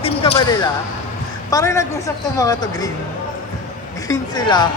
Kateam ka ba nila? Parang nag-usap tong mga to green. Green sila.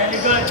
Very good.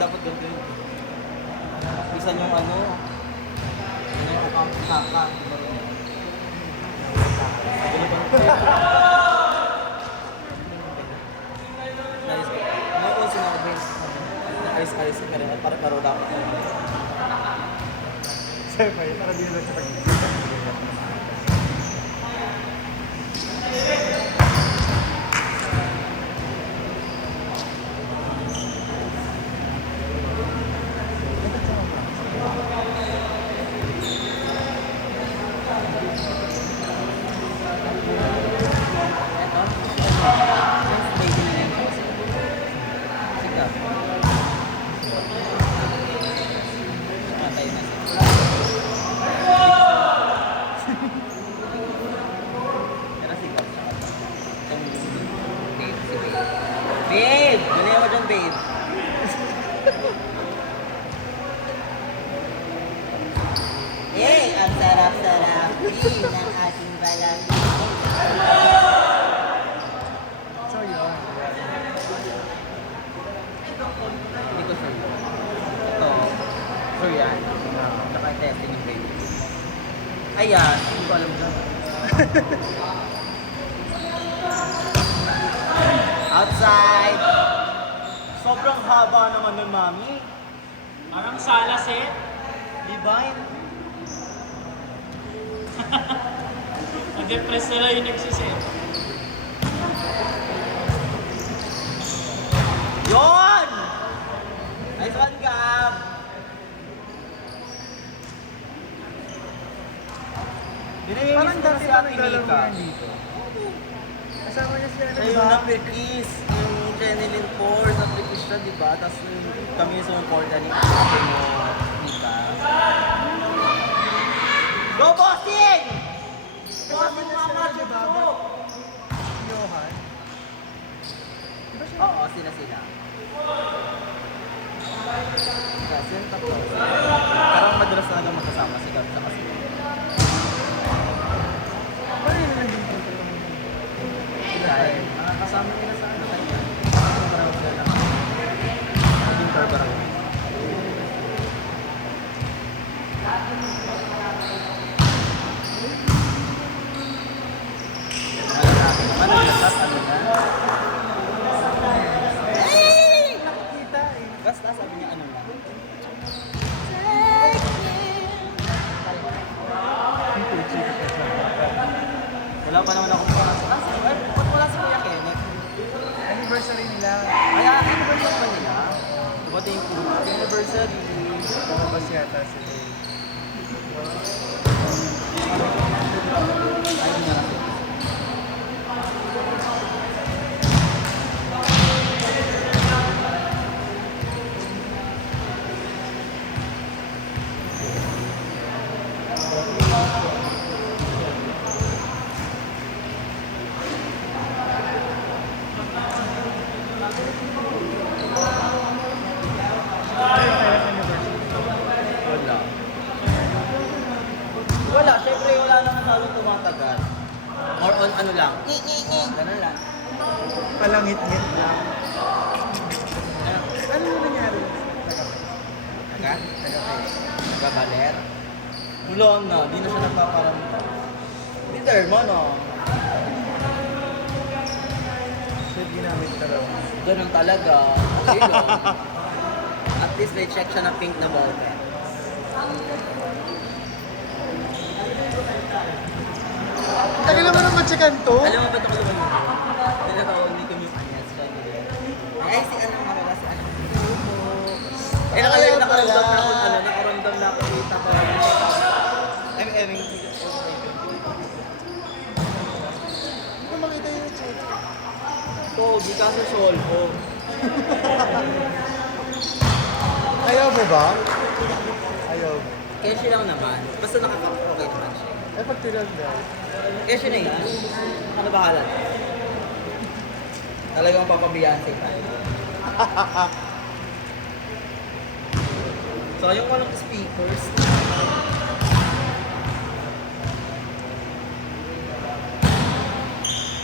Dapat ganito yun. Isa yung ano, yung ukang-ukaka. Nice. Ano ko sinabi? Ice-ice ka rin. Parang karoda ko. Siyempre, para di na sa pag-isip. sarap-sarap din ang ating balat. So yun. Hindi ko sure. Ito. Sure yan. Tsaka testing yung baby. Ayan. Hindi ko alam dyan. Outside. Sobrang haba naman nun, mami. Parang salas eh. Divine. Nag-depress na lang yung nagsiset. Yon! Nice one, Gab! Parang Dinamiss ko na dati si pa Ate naglalaro Mika. yan dito. Kasama niya siya, Siya yung napikis, yung Jenilyn Ford, napikis siya, di ba? Tapos kami yung sumuporta ni Ate mo, Mika. Go, bossing! Bossing mama, Jojo! Johan. Oo, sila. Kasi yung tatlo. Parang madalas na lang magkasama si Gab sa kasi. Paano yun nandito? Dahil kasama nila sa ano kanya. Parang sila lang. Naging barbarang. Ano gastas? Ano na? Nakikita eh. Gastas, sabi niya ano na? Dito, chika pa siya. Wala pa naman akong pasok. Ba't wala si Kuya Kenneth? Anniversary nila. Kaya anniversary ba nila? Dumating po. Anniversary. Lumabas yata sila eh. Ayun na natin. Wala. Wala, syempre wala naman masyadong tumatagal. More on ano lang. Ganun lang. Palangit-ngit lang. Ano yung nangyari? Agad? Nagbabaler? Wala na, di na siya nagpaparamdam. Leader mo, no? Shit, ginamit na raw. Ganun talaga. Okay lang. At least may check siya na pink na ballpen. Tagal naman naman checkan to. Alam mo ba ito ko naman mo? Tinatawag ni Kim yung anyas siya. Ay, si ano nga pala, si ano. Eh, nakaramdam na ako, nakaramdam na ako yung tatawag niya. I mean, Hindi ko makita yung check. Pogi kaso solvo. Ayaw mo ba? Ayaw mo. Kesyo lang naman. Basta nakaka-okay naman siya. Eh, pag tinagdal. Kesyo na yan. Ano bahala? Talagang papabiyansin ka. So, yung walang speakers.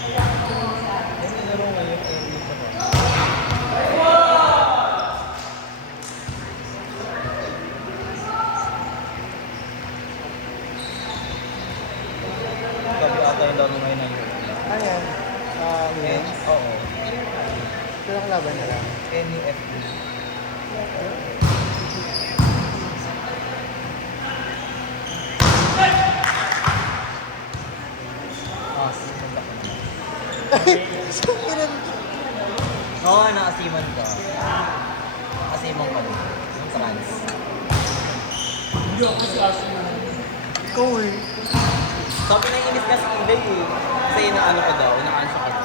Ano naro ngayon? Sabi ata yung laro ngayon na yun. Ano yan? Wins? Oo. Pero kalaban nila. NEFD. Ah, siman ka pa naman. Oo, naasiman ka. Asiman ka rin. Yung trans. Ikaw eh. Sabi na inis niya si Ilay eh. Kasi inaano ka daw, inaansya ka daw.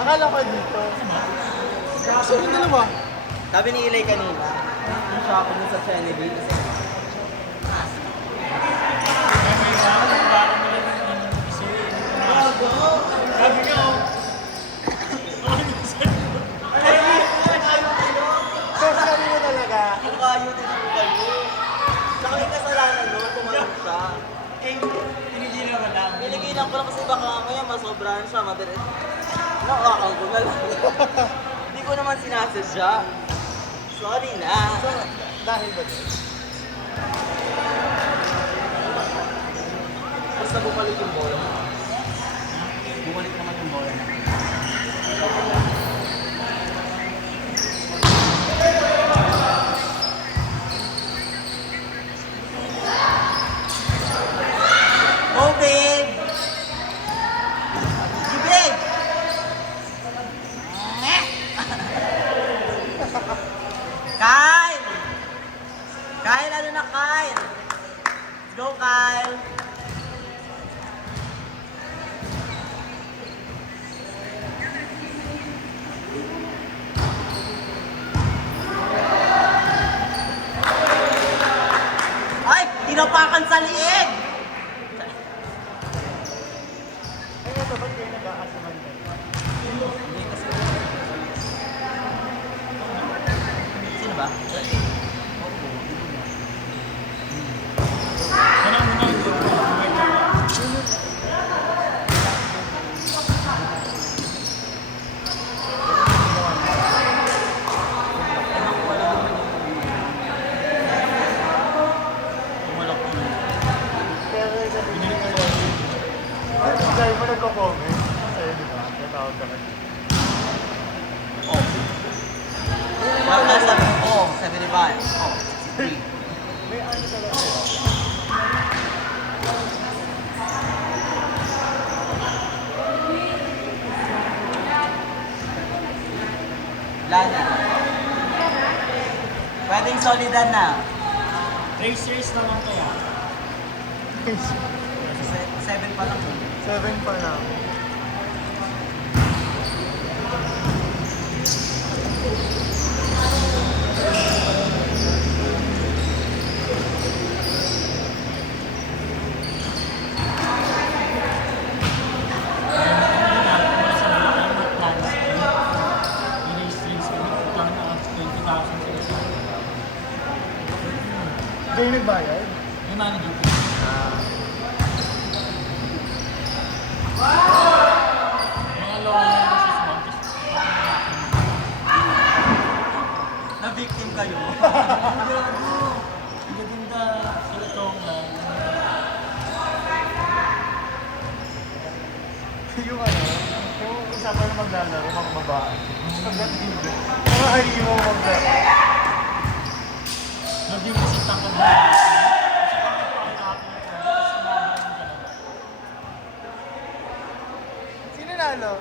Akala ko dito. Gusto rin dalawa. Sabi ni Ilay kanina, yung siya ako dun sa Chenely kasi Sabi niya, oh. Sabi mo talaga. ang kayo din yung kayo. Saka may kasalanan nun, tumalong siya. Eh, tinigil naman lang. Pinigilan ko lang kasi baka mamaya masobrahan siya, madalit. Nakakang ko na lang. Hindi ko naman sinasadya. Sorry na. So, dahil ba din? Basta bumalik yung bola. Bumalik naman yung bola na. Go, babe! Sige, babe! Kyle! Kyle, ano na, Kyle? Let's go, Kyle! Ay! Tinapakan sa liig! Ay, ito, ba't kayo nag-aasiman kayo? Sino ba? Pero, ay, dahil mo nagko-comment. Sa'yo, di ba? Natawag ka rin. Wala sa... Oh, 75. Oh, 63. May ano talaga. Wala na. Pwedeng solidan na. Racers naman kaya. 7 pa lang. 7 pa lang. Kayo nagbayad? May manager ko. Mga lower versus Montes. Na-victim kayo. Ang gaganda sila tong Yung ano, yung usapan na maglalaro, mga babae. Mga halimaw maglaro. naging kasi tangkad na. Sino nalo?